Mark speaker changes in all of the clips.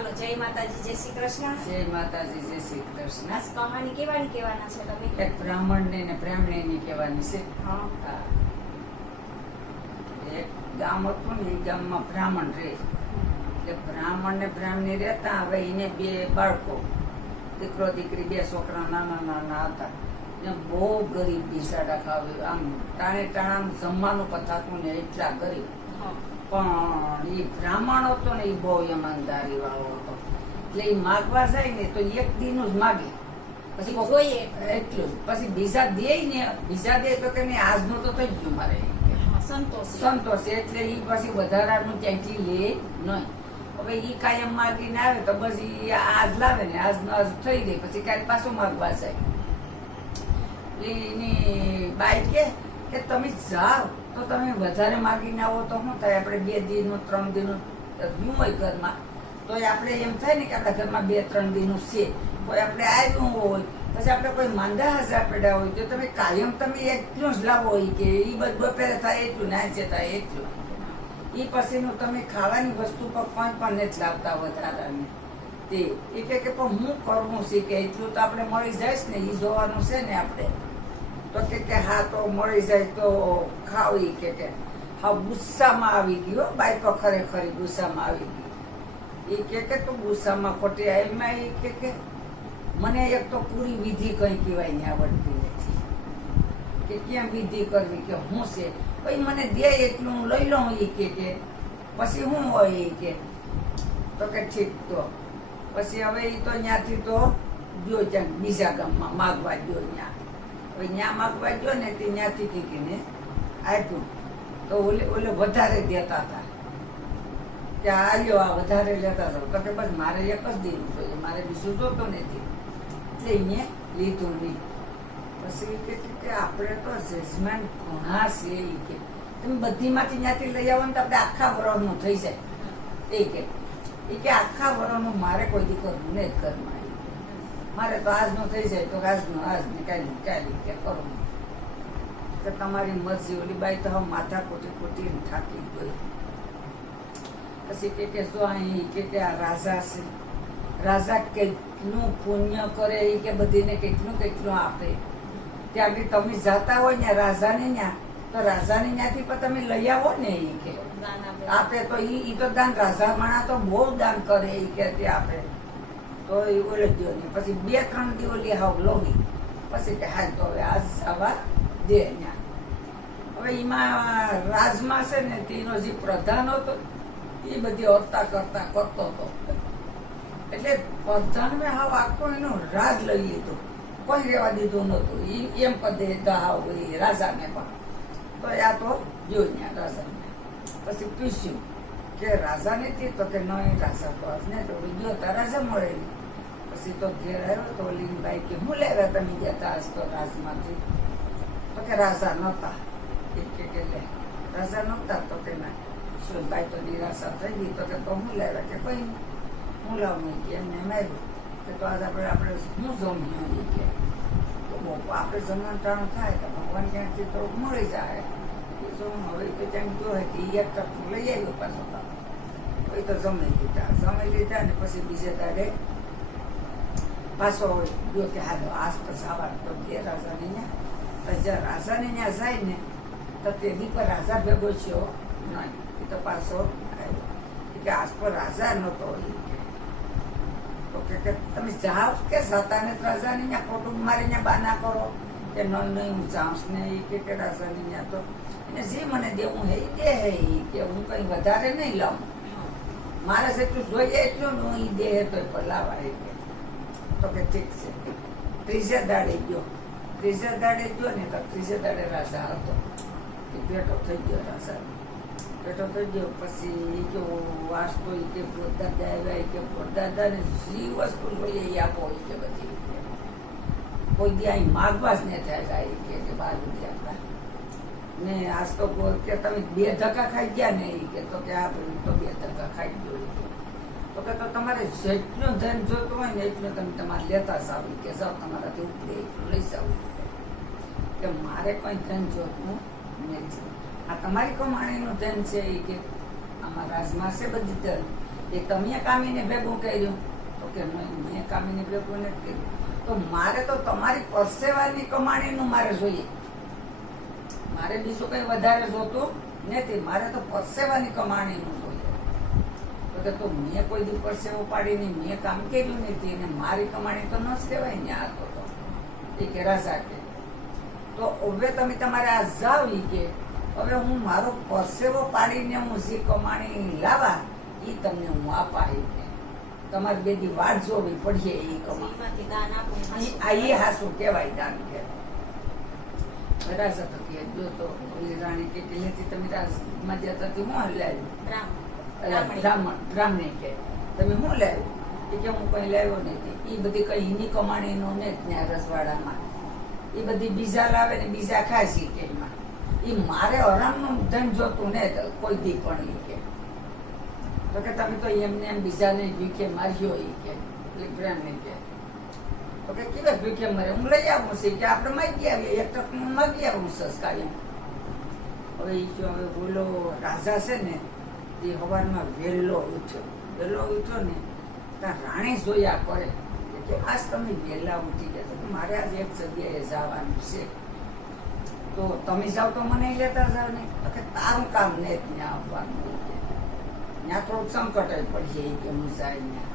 Speaker 1: હાલો જય માતાજી જય શ્રી કૃષ્ણ.
Speaker 2: જય માતાજી જય શ્રી કૃષ્ણ.
Speaker 1: આજ કહાની કેવાની કેવાના છે તમે?
Speaker 2: એક બ્રાહ્મણ ને બ્રાહ્મણીની કેવાની છે.
Speaker 1: હા.
Speaker 2: એક ગામ હતું ને એ ગામમાં બ્રાહ્મણ રહે. એટલે બ્રાહ્મણ ને બ્રાહ્મણી રહેતા હવે એને બે બાળકો. દીકરો દીકરી બે છોકરા નાના નાના હતા. ને બહુ ગરીબ બિસાડા ખાવે. આમ ટાણે ટાણા જમવાનું પતાતું ને એટલા ગરીબ. પણ એ બ્રાહ્મણ હતો ને એ બહુ ઈમાનદારી વાળો હતો. એટલે એ માગવા જાય ને તો એક દીનું જ માગે. પછી
Speaker 1: જોઈએ.
Speaker 2: એટલું પછી બીજા દે ને બીજા દે તો તેને આજનો તો થઈ ગયું મારે.
Speaker 1: સંતોષ.
Speaker 2: સંતોષ એટલે એ પછી વધારાનું ક્યાંથી લે નહીં. હવે એ કાયમ માગીને આવે તો બસ ઈ આજ લાવે ને આજ આજ થઈ ગઈ પછી ક્યારેક પાછું માગવા જાય. એની બાઈ કે કે તમે જાઓ. તો તમે વધારે માગીને આવો તો શું થાય? આપણે બે દિનનું, ત્રણ દિનનું રહ્યું હોય ઘરમાં. તો આપણે એમ થાય ને કે આપણા ઘરમાં બે, ત્રણ દિવસનું છે. કોઈ આપણે આવ્યું હોય, પછી આપણે કોઈ માંદા હજાર પડ્યા હોય, તો તમે કાયમ તમે એટલું જ લાવો હોય કે એ બધું, બપોરે થાય એટલું નાચે થાય એટલું. એ પછીનું તમે ખાવાની વસ્તુ કોઈ પણ નથી લાવતા વધારાને. તે એ કે કે પણ હું કરવું છે કે એટલું તો આપણે મળી જાય ને એ જોવાનું છે ને આપણે. તો કે કે હા, તો મળી જાય તો ખાવ કે કે. હા, ગુસ્સામાં આવી ગયો બાઈ તો ખરેખર ગુસ્સામાં આવી ગઈ. એ કે કે તું ગુસ્સામાં ખોટી એમાં એ કે કે. મને એક તો પૂરી વિધિ કંઈ કહેવાય ને આવડતી નથી. કે ક્યાં વિધિ કરવી, કે હું છે? પછી મને દે એટલું, હું લઈ લઉં એ કે કે. પછી હું હોય એ કે. તો કે ઠીક તો. પછી હવે એ તો ત્યાંથી તો ગયો ત્યાં બીજા ગામમાં, માગવા ગયો ત્યાં ત્યાં માગવા ગયો ને તે ત્યાંથી કીકીને આપ્યું. તો ઓલે ઓલે વધારે દેતા હતા. કે આ લ્યો આ વધારે લેતા હતા. કે બસ મારે એક જ દીધું જોઈએ. મારે બીજું જોતો નથી. એટલે એને લીધું નહીં. પછી કે કે- આપણે તો જજમેન્ટ ઘણા છે એ કે. તમે બધીમાંથી ત્યાંથી લઈ આવો ને તો આપણે આખા વરણનું થઈ જાય. એ કે એ કે આખા વરણનું મારે કોઈ દી કરવું ઘરમાં. મારે તો આજનું થઈ જાય તો આજનું આજને કાલી કાલી કે કરું. તો તમારી મરજી ઓલી બાઈ તો હવે માથા કોટી કોટી થાકી ગઈ. પછી કે કે જો અહીં કે કે આ રાજા છે. રાજા કેટલું પુણ્ય કરે એ કે બધીને કેટલું કેટલું આપે. ત્યાં બી તમે જતા હોય ને રાજાને ત્યાં તો રાજાને ત્યાંથી પણ તમે લઈ આવો ને એ કે.
Speaker 1: આપે.
Speaker 2: તો એ તો દાન રાજા માણા તો બહુ દાન કરે એ કે આપે. તો એ ઓલે દ્યો ને પછી બે ત્રણ દી ઓલી હાવ લોગી પછી કે હાલ તો હવે આજ જવા દે ત્યાં હવે એમાં રાજમાં છે ને તેનો જે પ્રધાન હતો એ બધી હરતા કરતા કરતો હતો એટલે પ્રધાને હાવ આખો એનો રાજ લઈ લીધો કોઈ રહેવા દીધું નહોતું એ એમ પદે દહાવ એ રાજાને પણ તો આ તો જો ત્યાં રાજાને પછી પૂછ્યું કે રાજાને તે તો કે નહીં રાજા તો ને તો ગયો તો રાજા મળે નહીં. પછી તો ઘેર આવ્યો તો લીનભાઈ કે, હું લેવા તમે ગયા હતા આજ તો રાજમાંથી? તો કે, રાજા નહોતા. કે કે લે, રાજા નહોતા તો કે ના શું ભાઈ તો નિરાશા થઈ ગઈ. તો કે, તો હું લેવા? કે, કઈ હું લાવું કે, એમને માર્યું કે, તો આજ આપણે આપણે હું જમ્યું એ કે આપણે જમવાનું થાય તો ભગવાન ક્યાંથી તો મળી જાય. એ જો હવે તો ત્યાં ગયો હોય કે એક તરફ લઈ આવ્યો પાછો તો. એ તો જમી લીધા. જમી લીધા ને પછી બીજે દાડે પાછો ગયો કે હાલો આસપાસ આવવાનું તો બે રાજાને ત્યાં તો રાજાને ત્યાં જાય ને, તો તે દી પર રાજા ભેગો થયો. નહીં, એ તો પાછો એ કે આસપાસ રાજા નહોતો એ. તો કે કે તમે જાઓ કે સાતાને રાજાને ત્યાં ખોટું મારીને બાના કરો. કે ન નહીં, હું ચાંસ નહીં એ કે કે રાજાને ત્યાં તો. એને જે મને દેવું હે, એ દે હે કે હું કંઈ વધારે નહીં લઉં મારે જેટલું જોઈએ એટલું હું ઈ દે હે તો પણ લાવાય કે. તો કે ઠીક છે. ત્રીજા દાડે ગયો. ત્રીજા દાડે ગયો ને તો ત્રીજે દાડે રાજા હતો. એ ભેટો થઈ ગયો રાજા. ભેટો થઈ ગયો. પછી એ કે વાસ્તો એ કે પોતદાદા આવ્યા કે પોતદાદાને જે વસ્તુ જોઈએ એ આપો એ કે બધી કે. કોઈ દી અહીં માગવા જ નહીં થાય એ કે કે બહાર નથી આપતા ને આજ તો કે તમે બે ધક્કા ખાઈ ગયા ને એ કે તો કે આ તો બે ધક્કા ખાઈ ગયો કે. તો કે તો તમારે જેટલું ધન જોતું હોય ને એટલું તમે તમારે લેતા જાવ. કે જાઓ તમારાથી ઉપડે, એટલું લઈ જાવ. કે. મારે કોઈ ધન જોતું નથી. આ તમારી કમાણીનું ધન છે એ કે આમાં રાજમાં છે બધી ધન. એ તમે કામીને ભેગું કર્યું. તો કે મેં કામીને ભેગું નથી કર્યું. તો મારે તો તમારી પરસેવાની કમાણીનું મારે જોઈએ. મારે બીજું કંઈ વધારે જોતું નથી. મારે તો પરસેવાની કમાણીનું તો તો મેં કોઈ દી પરસેવો પાડીને મેં કામ કર્યું નથી અને મારી કમાણી તો ન જ કહેવાય ને આ તો. એ કે રાજા કે તો હવે તમે તમારે આ જાવ કે હવે હું મારો પરસેવો પાડીને હું જે કમાણી લાવા એ તમને હું આપા ઈ કે તમારી બે દી વાટ જોવી પડીએ એ કમાણી. આ એ હાસું કહેવાય દાન કે. બધા તો કે જો તો ઓલી રાણી કે પહેલેથી તમે રાજમાં જતા હું લાવ્યું
Speaker 1: બ્રાહ્મણ.
Speaker 2: બ્રાહ્મણ કે તમે શું લાવ્યું? એ કે હું કઈ લાવ્યો નથી. એ બધી કઈ એની કમાણીનું ને ત્યાં રસવાડામાં. એ બધી બીજા લાવે ને બીજા ખાય છે કે એમાં એ મારે હરામનું ધન જોતું ને કોઈ દી પણ એ કે તો કે તમે તો એમને એમ બીજાને ભીખે માર્યો એ કે બ્રાહ્મણે કે તો કે કેવા ભીખે મારે હું લઈ આવું છે કે આપણે માગી આવીએ. એક ટક માગી આવું સંસ્કાર. એમ હવે એ જો હવે બોલો, રાજા છે ને એ હવારમાં વહેલો ઉઠ્યો. વહેલો ઉઠ્યો ને ત્યાં રાણી જોયા કરે. કે આજ તમે વહેલા ઉઠી ગયા તો મારે આજ એક જગ્યાએ જવાનું છે. તો તમે જાઓ તો મને લેતા જાઓ ને. તો કે તારું કામ ને ત્યાં આવવાનું ત્યાં થોડુંક સંકટ જ પડી જાય કે હું જાય ત્યાં.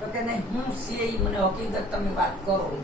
Speaker 2: તો કે નહીં, હું છે એ મને હકીકત તમે વાત કરો કે.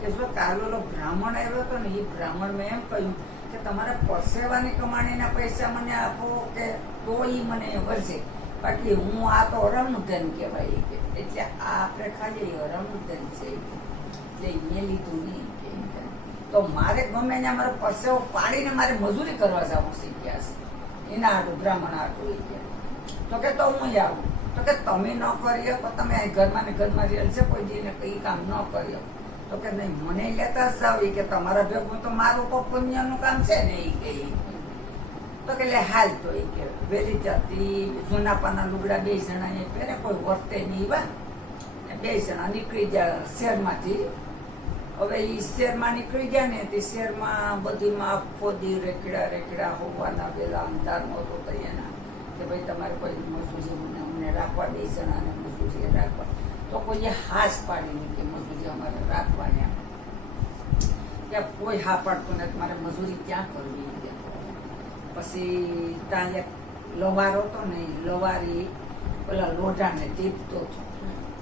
Speaker 2: કે જો કાલોલો બ્રાહ્મણ આવ્યો હતો ને એ બ્રાહ્મણ મેં એમ કહ્યું કે તમારે પરસેવાની કમાણીના પૈસા મને આપો કે તો એ મને વરસે. બાકી હું આ તો હરમનું ધન કહેવાય કે. એટલે આ આપણે ખાલી હરમનું છે એટલે મેં લીધું નહીં કે તો મારે ગમે ને મારો પરસેવો પાડીને મારે મજૂરી કરવા જવું શીખ્યા છે એના હાટું બ્રાહ્મણ હાટું એ કે. તો કે તો હું આવું તો કે તમે ન કર્યો તો તમે અહીં ઘરમાં ને ઘરમાં રહેલ છે કોઈ દીને કંઈ કામ ન કર્યો. તો કે નહીં, મને લેતા જ કે. તમારા ભેગું તો મારું તો પુણ્યનું કામ છે ને એ કે. તો કે હાલ તો એ કે વેલી જતી જૂના પાના લુગડા બે જણા એ પહેરે, કોઈ વર્તે નહીં બા બે જણા નીકળી ગયા શહેરમાંથી. હવે એ શહેરમાં નીકળી ગયા ને તે શહેરમાં બધીમાં આખો દી રેકડા રેકડા હોવાના પેલા અંધાર નહોતો તો એના. કે ભાઈ તમારે કોઈ મજૂરી મને અમને રાખવા, બે જણાને મજૂરી રાખવા. તો કોઈએ હાશ પાડી નહીં કે મજૂરી અમારે રાખવાની. કે કોઈ હા પાડતું નથી, મારે મજૂરી ક્યાં કરવી પછી ત્યાં એક લવાર હતો ને લવારી પેલા લોઢાને ટીપતો હતો.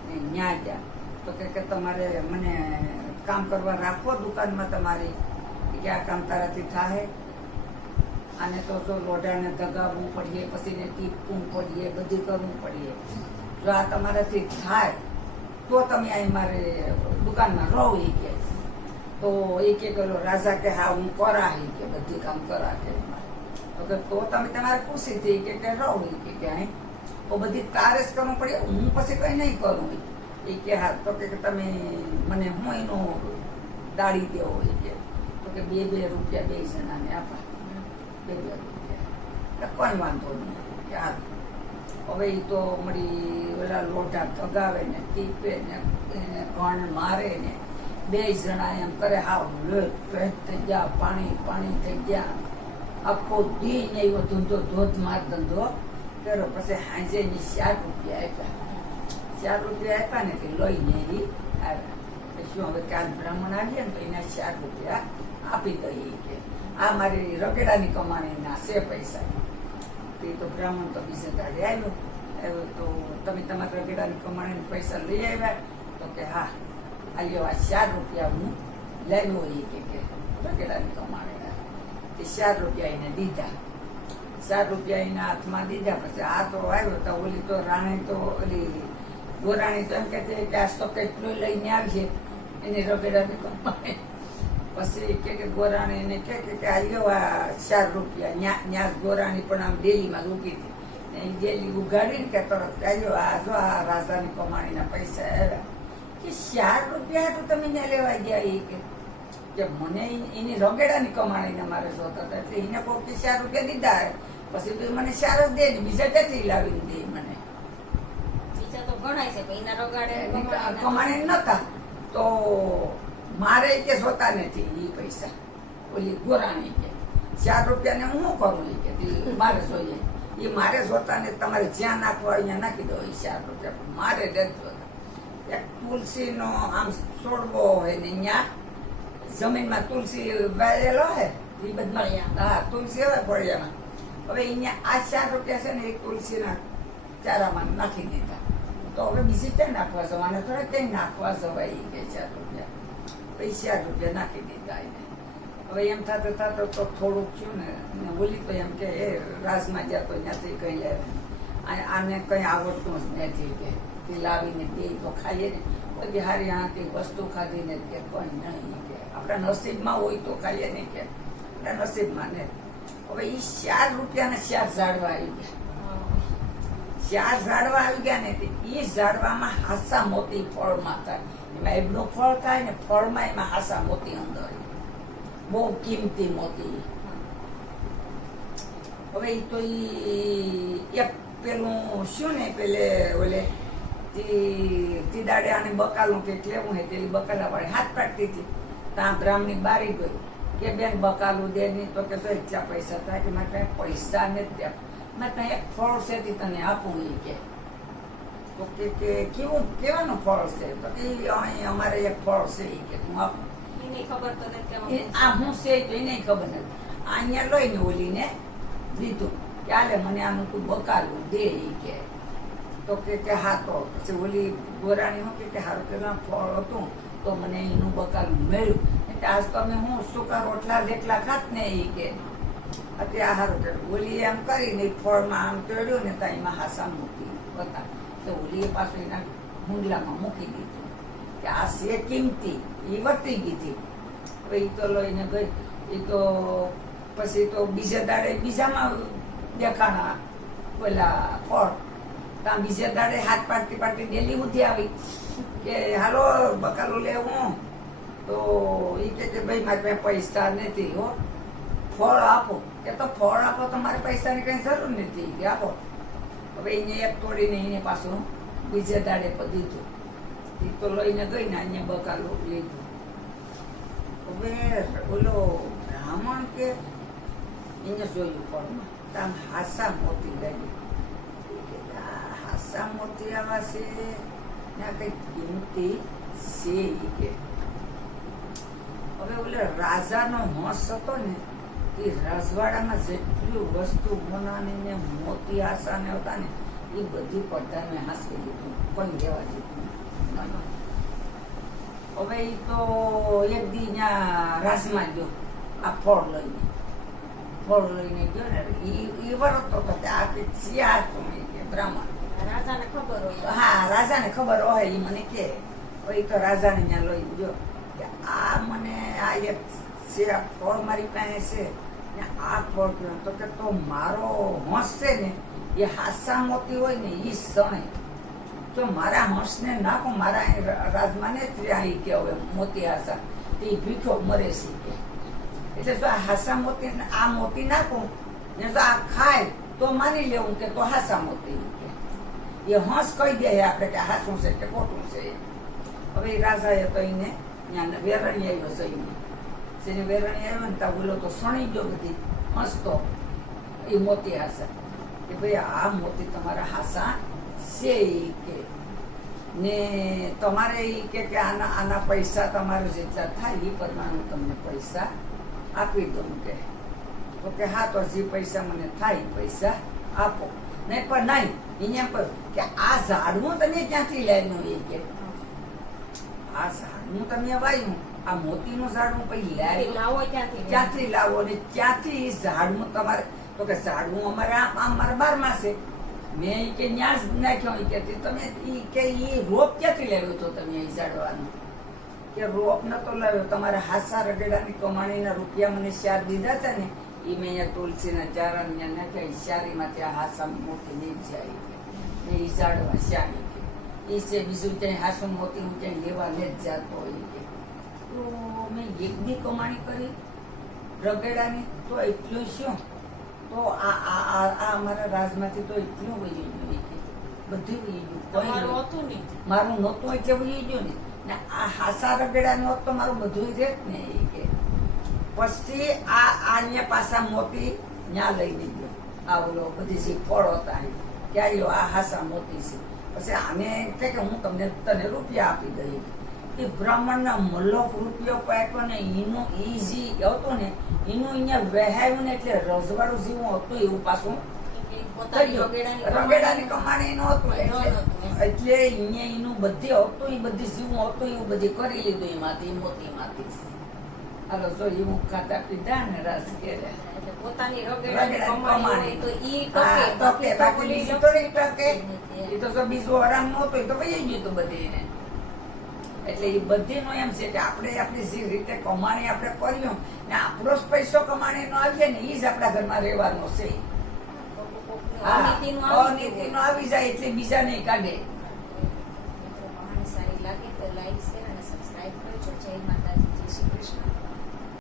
Speaker 2: ને ન્યા ગયા. તો કે તમારે મને કામ કરવા રાખો દુકાનમાં તમારી. કે આ કામ તારાથી થાય આને તો જો લોઢાને દગાવવું પડીએ, પછી ને ટીપવું પડીએ, બધું કરવું પડીએ. જો આ તમારાથી થાય, તો તમે અહીં મારે દુકાનમાં રહો એ કે. તો એ કે પેલો રાજા કે હા, હું કરા કે બધી કામ કરા કે તો તો તમે તમારે ખુશીથી કે કે રહો કે ક્યાંય તો બધી તારે જ કરવું પડે, હું પછી કઈ નહીં કરું એ કે હા, તો કે તમે મને હું એનો દાડી દેવો એ કે. તો કે બે બે રૂપિયા બે જણાને આપા. બે બે રૂપિયા. એટલે કોઈ વાંધો નહીં. કે હા, હવે એ તો મળી ઓલા લોઢા તગાવે ને, ટીપે ને, એને ઘણ મારે ને, બે જણા એમ કરે હા લોટ થઈ ગયા, પાણી પાણી થઈ ગયા. આખો દી ને એવો ધંધો ધોધમાર ધંધો કર્યો. પછી હાંજે ની ચાર રૂપિયા આપ્યા. ચાર રૂપિયા આપ્યા ને તે લઈને એ આવ્યા. શું હવે કાલ બ્રાહ્મણ આવીએ ને તો એના ચાર રૂપિયા આપી દઈએ કે. આ મારી રગડાની કમાણીના છે પૈસા. તે તો બ્રાહ્મણ તો બીજે દાડે આવ્યો તો તમે તમારા રગડાની કમાણીને પૈસા લઈ આવ્યા. તો કે હા આ આ ચાર રૂપિયા હું લો એ કે રગડાની કમાણીના તે ચાર રૂપિયા એને દીધા. ચાર રૂપિયા એના હાથમાં દીધા, પછી આ તો આવ્યો તો ઓલી તો રાણી તો ઓલી ગોરાણી તો એમ કે આ તો કેટલું લઈને આવશે એની રગડાની કંપની પછી કે કે ગોરાણી એને કે કે આ આ ચાર રૂપિયા. ન્યા ગોરાણી પણ આમ ડેલીમાં ઊભી હતી. એ ડેલી ઉગાડીને કે તરત કે આ લ્યો, આ જો આ રાજાની કમાણીના પૈસા આવ્યા. કે ચાર રૂપિયા તો તમે ત્યાં લેવા ગયા એ કે. કે મને એની રગેડાની કમાણીને મારે જોતા હતા એટલે એને કહો ચાર રૂપિયા દીધા. પછી તું મને ચાર જ દે ને બીજા ક્યાંથી લાવીને દે મને?
Speaker 1: બીજા તો ગણાય છે એના રગાડે
Speaker 2: કમાણી નતા. તો મારે કે જોતા નથી એ પૈસા. ઓલી ગોરાણી કે ચાર રૂપિયાને હું શું કરું એ કે? મારે જોઈએ. એ મારે જોતા ને તમારે જ્યાં નાખવા અહીંયા નાખી દો એ ચાર રૂપિયા. મારે નથી જોતા એક તુલસીનો આમ છોડવો હોય ને ત્યાં જમીનમાં તુલસી વાયેલો હે એ બધા
Speaker 1: ફળિયા.
Speaker 2: હા, તુલસી હવે ફળિયામાં. હવે અહીંયા આ ચાર રૂપિયા છે ને એ તુલસીના ચારામાં નાખી દીધા. તો હવે બીજી ક્યાં નાખવા જવાના થોડા ક્યાંય નાખવા જવાય એ કે ચાર રૂપિયા. પછી ચાર રૂપિયા નાખી દીધા એને. હવે એમ થતું થતા તો થોડુંક થયું ને બોલી તો એમ કે, એ રાજમાં ગયા તો ત્યાંથી કંઈ લે આને કંઈ આવડતું જ નથી કે તે લાવીને દે તો ખાઈએ ને બધી હારી આથી વસ્તુ ખાધીને કે કંઈ નહીં. આપણા નસીબમાં હોય તો ખાઈએ ને કે આપણા નસીબમાં ને. હવે એ ચાર રૂપિયાના ચાર ઝાડવા આવી ગયા. ચાર ઝાડવા આવી ગયા ને એ ઝાડવામાં હાસા મોતી ફળમાં થાય. એમાં એમનું ફળ થાય ને ફળમાં એમાં હાસા મોતી અંદર બહુ કિંમતી મોતી. હવે એ તો એક પેલું શું ને પેલે ઓલે તી દાડે આને બકાલું કે લેવું હે તેલી બકાલા વાળી હાથ પાડતી હતી. ત્યાં બ્રાહ્મણી બારી ગઈ. કે બેન બકાલું દે નહીં તો કે તો એટલા પૈસા થાય કે મારે પાસે પૈસા નથી દે મેં ત્યાં એક ફળ છે તને આપું એ કે. તો કે કે કેવું કેવાનું ફળ છે? તો કે અહીં અમારે એક ફળ છે એ કે તું આપું.
Speaker 1: ખબર તો નથી
Speaker 2: આ હું છે તો એને ખબર નથી. અહીંયા લઈને ઓલીને દીધું કે આલે મને આનું તું બકાલું દે ઈ કે. તો કે કે હા તો. પછી ઓલી ગોરાણી હું કે હારું પેલા ફળ હતું. તો મને એનું બકાલું મળ્યું. એટલે આજ તો અમે હું સુકા રોટલા જેટલા ખાત ને એ કે. અત્યારે આહાર હારું કર્યું. ઓલી એમ કરીને ફળમાં આમ તળ્યું ને ત્યાં એમાં હાસા મૂકી બતા તો ઓલીએ પાછું એના હુંડલામાં મૂકી દીધું. કે આ છે કિંમતી એ વર્તી ગીધી પછી તો લઈને ગઈ. એ તો પછી તો બીજા દાડે બીજામાં દેખાણા પેલા ફળ. ત્યાં બીજા દાડે હાથ પાડતી પાડતી ડેલી ઉઠી આવી કે, હાલો, બકાલું લેવું તો એ કે ભાઈ, મારી પાસે પૈસા નથી, હો. ફળ આપો. કે તો ફળ આપો તો મારે પૈસાની કંઈ જરૂર નથી. કે આપો. હવે એને એક તોડીને એને પાછું બીજે દાડે દીધું. એ તો લઈને ગઈ ને અહીંયા બકાલું લીધું. હવે ઓલો બ્રાહ્મણ કે, એને જોયું પળમાં આમ હાસા મોતી લાગી હાસા છે ને કિંમતી છે હવે ઓલે રાજાનો હંસ હતો ને, એ રાજવાડામાં જેટલી વસ્તુ બનાવીને ને આશા ને હતા ને, એ બધી પડદાને હાંસવી દીધું. કોઈ લેવા દીધું હવે એ તો એક દી રાજમાં ગયો, આ ફળ લઈને. ફળ લઈને ગયો ને એ વરતો હતો આ કે શિયાળ બ્રાહ્મણ. હા, રાજાને ખબર હોય એ મને કે. એ તો રાજાને ત્યાં લઈ ગયો કે આ મને આ એક છે, આ ફળ મારી પાસે છે. ને આ ફળ પીવા. તો કે તો મારો હંસ છે ને, એ હાસા મોતી હોય ને એ સણે તો મારા હંસને નાખો, મારા રાજમાને ત્યાં કે હવે મોતી હાસા તે ભીખો મરે છે એટલે જો આ હાસા મોતી આ મોતી નાખું, ને જો આ ખાય, તો માની લેવું કે તો હાસા મોતી એ હંસ કહી દે આપણે કે હાસું છે કે ખોટું છે. હવે રાજાએ તો એને ત્યાં વેરણી આવ્યો સહીને. જેને વેરણી આવ્યો ને ત્યાં બોલો તો સણી ગયો બધી હસતો એ મોતી હાસા. કે ભાઈ, આ મોતી તમારા હાસા છે એ કે. ને તમારે એ કે કે આના આના પૈસા તમારે જેટલા થાય એ પ્રમાણે તમને પૈસા આપી દઉં કે. તો કે હા, તો જે પૈસા મને થાય એ પૈસા આપો. નહીં પણ નહીં. એને કહ્યું કે આ ઝાડવું તમે ક્યાંથી લાવ્યું એ કે આ ઝાડવું તમે વાવ્યું આ મોતીનું ઝાડવું પછી
Speaker 1: લાવો ક્યાંથી
Speaker 2: ક્યાંથી લાવો? ને ક્યાંથી ઈ ઝાડવું તમારે તો કે ઝાડવું અમારે આમ આમ મારા બારમાં છે મેં કે ન્યા જ નાખ્યો કે તમે કે એ રોપ ક્યાંથી લાવ્યો તો તમે એ ઝાડવાનું? કે રોપ નતો લાવ્યો. તમારા હાસા રગડાની કમાણીના રૂપિયા મને ચાર દીધા હતા ને ઈ મેં અહીંયા તુલસીના ચારણ ત્યાં નાખ્યા ઈ શારીમાં ત્યાં હાસા મોટી નીચ જાય ગઈ. ને ઈ ઝાડવા ગઈ એ છે બીજું ક્યાંય હાસું મોતી હું ક્યાંય લેવા લે જ જાતો હોય કે. તો મેં એક કમાણી કરી રગેડાની તો એટલું શું? તો આ આ આ આ અમારા રાજમાંથી તો એટલું વહી ગયું એ કે બધું વહી ગયું કંઈ
Speaker 1: તમારું હતું ને
Speaker 2: મારું નહોતું એટલે વહી ગયું ને. ને આ હાસા રગેડા હોત તો મારું બધું રેત ને એ પછી આ આને પાછા મોતી ન્યા લઈને ગયો આ ઓલો બધી જે ફળ હતા એ. કે આ આ હાસા મોતી છે. પછી આને કહે કે હું તમને તને રૂપિયા આપી ગઈ એ બ્રાહ્મણના મલ્લોક રૂપિયો પાક્યો ને એનું એ જે હતો ને એનું અહીંયા વહેવાયું ને એટલે રજવાડું જેવું હતું એવું પાછું
Speaker 1: એટલે રગેડાની
Speaker 2: કમાણી નહોતું એટલે અહીંયા એનું બધે હતું એ બધી જીવું હતું એવું બધી કરી લીધું એમાંથી મોતીમાંથી. હાલો જો હું ખાતા પીતા ને રસ કર્યા
Speaker 1: એટલે પોતાની રગેડાની તો ઈ ટકે, બાકી
Speaker 2: ટકે,
Speaker 1: તો
Speaker 2: બીજું થોડી ટકે. એ તો જો બીજું આરામ નહોતો એ તો વહી ગયું હતું બધી એને એટલે એ બધીનું એમ છે કે આપણે આપણી જે રીતે કમાણી આપણે કર્યું ને આપણો જ પૈસો કમાણીનો આવીએ ને એ જ આપણા ઘરમાં રહેવાનો છે.
Speaker 1: અનીતિનું આવી
Speaker 2: આવી જાય એટલે બીજા નહીં કાઢે.